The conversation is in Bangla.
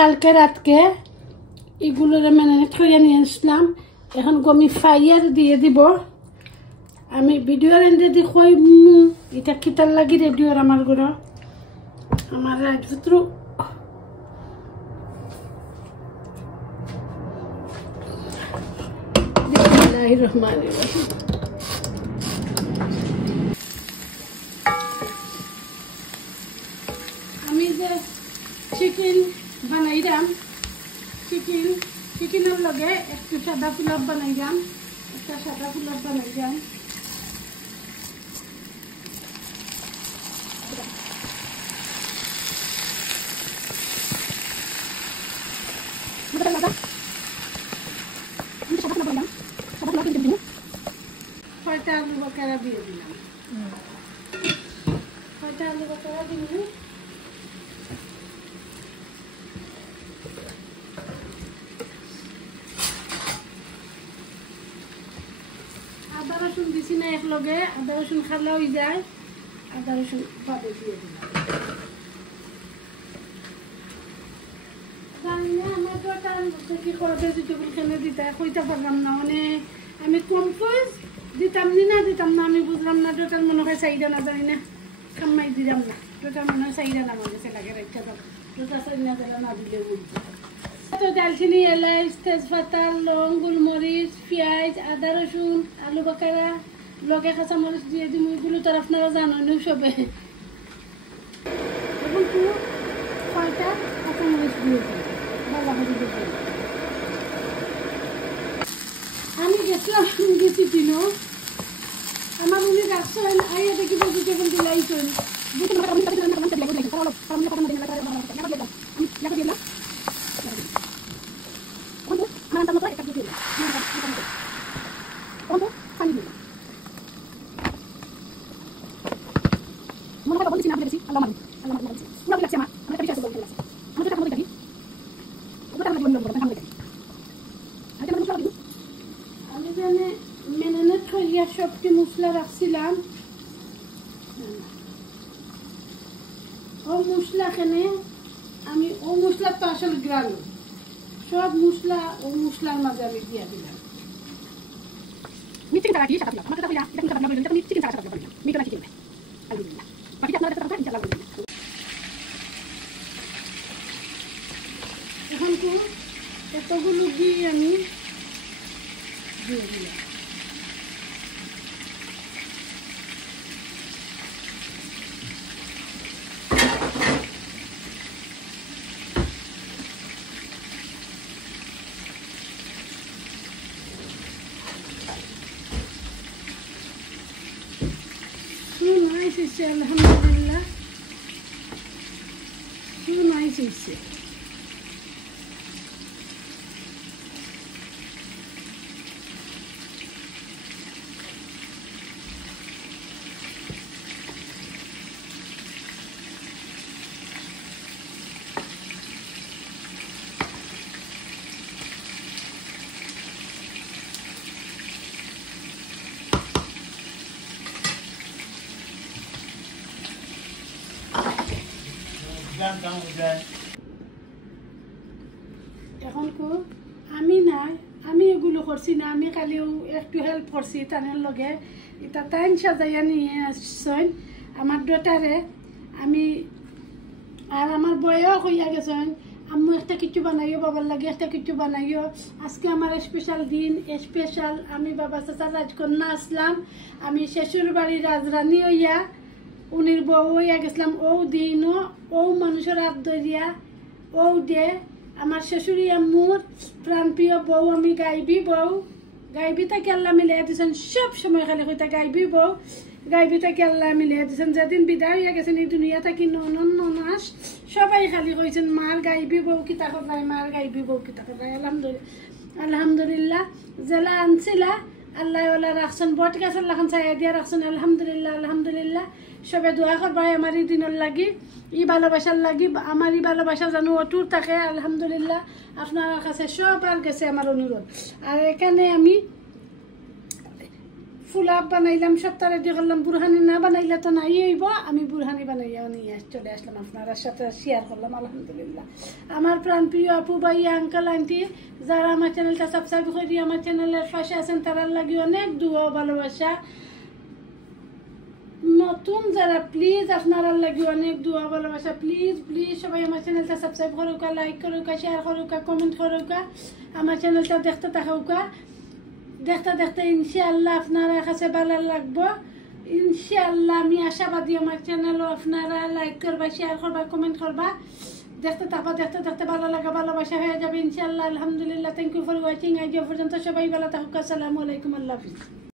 কালকে রাতকে এগুলো ম্যারিনেট করে নিয়ে আসলাম। এখন গমি ফাইয়ার দিয়ে দিব। আমি ভিডিওর এন্ডে দি কই এটা কিতার লাগি রেডিওর আমার গুলো আমার রাজপুত্র বিসমিল্লাহির রহমানির রহিম। আমি যে চিকেন বানাইলাম, চিকেনের লগে একটু সাদা পোলাও বানাইলাম, একটা সাদা পোলাও বানাইলাম। কয়টা আলু বকারা দিয়ে দিলাম, কয়টা আলু বকারা দিলাম। আদা রসুন দিছি না এক লগে, আদা রসুন খালা হয়ে যায়, আদা রসুন বাদে দিয়ে দিলাম। জানি না আমার তো কি করে ভেজিটেবল খেলে দিতে কইতে পারলাম না, মানে আমি কনফিউজ দিতাম না আমি বুঝলাম না। টোটাল মনে হয় চাইদা না, জানি না খাম্মাই দিলাম না। টোটাল মনে হয় চাইদা না মনে হচ্ছে লাগে রাখতে পারবো। টোটাল চাইদা দিলে না দিলে বুঝবো। তো দালচিনি, এলাচ, তেজপাতা, লং, গোলমরিচ, পেঁয়াজ, আদা রসুন, আলু বাকারা লগে কাঁচামরিচ দিয়ে দিম। ওইগুলো তো আপনারা জানেন সবে। এখন তো কয়টা কাঁচামরিচ দিয়ে দিই, আমি গেছিলাম গেছি কিনো আমার উনি রাখছেন আইয়া দেখি ভেজিটেবল দিলাইছেন। আমি জানি মেরিনেট করিয়া সবটি মশলা রাখছিলাম। ও মশলাখানে আমি ও মশলা তো আসলে গ্রাম সব মশলা ও মশলার মাঝে আমি দিয়ে দিলাম। চিকেন ছাড়া কি সাদা পোলাও আমার কথা কইলা এটা সাদা পোলাও বললেন তুমি চিকেন ছাড়া সাদা পোলাও বললেন মিটো না চিকেন আলহামদুলিল্লাহ বাকি আপনারা কথা কথা ইনশাআল্লাহ বলবেন। এখন তো এতগুলো দিয়ে আমি দিয়ে দিলাম। নাইস হয়েছে আলহামদুলিল্লাহ, খুব নাইস হয়েছে। এখন আমি নাই, আমি এগুলো করছি না, আমি খালিও একটু হেল্প করছি তাদের লগে। এটা টাইম সাজাইয়া নিয়ে আসছেন আমার ডটারে। আমি আর আমার বয়ও হইয়া গেছেন আম্মু একটা কিছু বানাইও, বাবার লাগে একটা কিছু বানাইও। আজকে আমার স্পেশাল দিন, স্পেশাল আমি বাবা চাচার রাজকন্যা আসলাম। আমি শ্বশুর বাড়ির রাজরানী হইয়া উনির বউ হইয়া গেছিলাম। ও দিনও ও মানুষের হাত ধরিয়া ও দে আমার শ্বশুরি আম্মুর প্রাণপ্রিয় বউ। আমি গাইবি বউ, গাইবি তাকে আল্লাহ মিলিয়ে দিয়েছেন। সব সময় খালি কইতা গাইবি বউ, গাইবি তাকে আল্লাহ মিলিয়ে দিয়েছেন। যেদিন বিদায় হইয়া গেছেন এই দুনিয়া থাকি ননাস সবাই খালি কইছেন মার গাইবি বউ কিতা করায়, মার গাইবি বউ কিতা করায়। আলহামদুলিল্লাহ জেলা আনছিলা আল্লাহ ওলা রাখছেন, বট গাছের লাখান চাইয়া দিয়া রাখছেন। আলহামদুলিল্লাহ সবে দোয়া করবাই আমার এই দিনের লাগি, ই ভালোবাসার লাগি। আমার ই ভালোবাসা জানো অটুট থাকে। আলহামদুলিল্লাহ আপনার কাছে সবার গেছে আমার অনুরোধ। আর এখানে আমি ফুলাপ বানাইলাম, সবটা রেডি করলাম। বুরহানি না বানাইলে তো নাই হইব, আমি বুরহানি বানাইয়া নিয়ে চলে আসলাম আপনার সাথে শেয়ার করলাম। আলহামদুলিল্লাহ। আমার প্রাণপ্রিয় আপু ভাই আঙ্কেল আন্টি যারা আমার চ্যানেলটা সাবস্ক্রাইব করি আমার চ্যানেলের পাশে আছেন তারার লাগি অনেক দোয়া ভালোবাসা। নতুন যারা প্লিজ আপনারা লাগি অনেক দোয়া ভালোবাসা। প্লিজ প্লিজ সবাই আমার চ্যানেলটা সাবস্ক্রাইব করুকা, লাইক করুকা, শেয়ার করুকা, কমেন্ট করুকা, আমার চ্যানেলটা দেখতে থাকুকা। দেখতে দেখতে ইনশাআল্লাহ আপনারা কাছে ভালো লাগবো। ইনশাআল্লাহ আমি আশাবাদী আমার চ্যানেলও আপনারা লাইক করবা, শেয়ার করবা, কমেন্ট করবা। দেখতে থাকবা, দেখতে দেখতে ভালো লাগা ভালোবাসা হয়ে যাবে ইনশাআল্লাহ। আলহামদুলিল্লাহ। Thank you for watching. আজ পর্যন্ত সবাই ভালো থাকুক। আসসালামু আলাইকুম। আল্লাহ হাফিজ।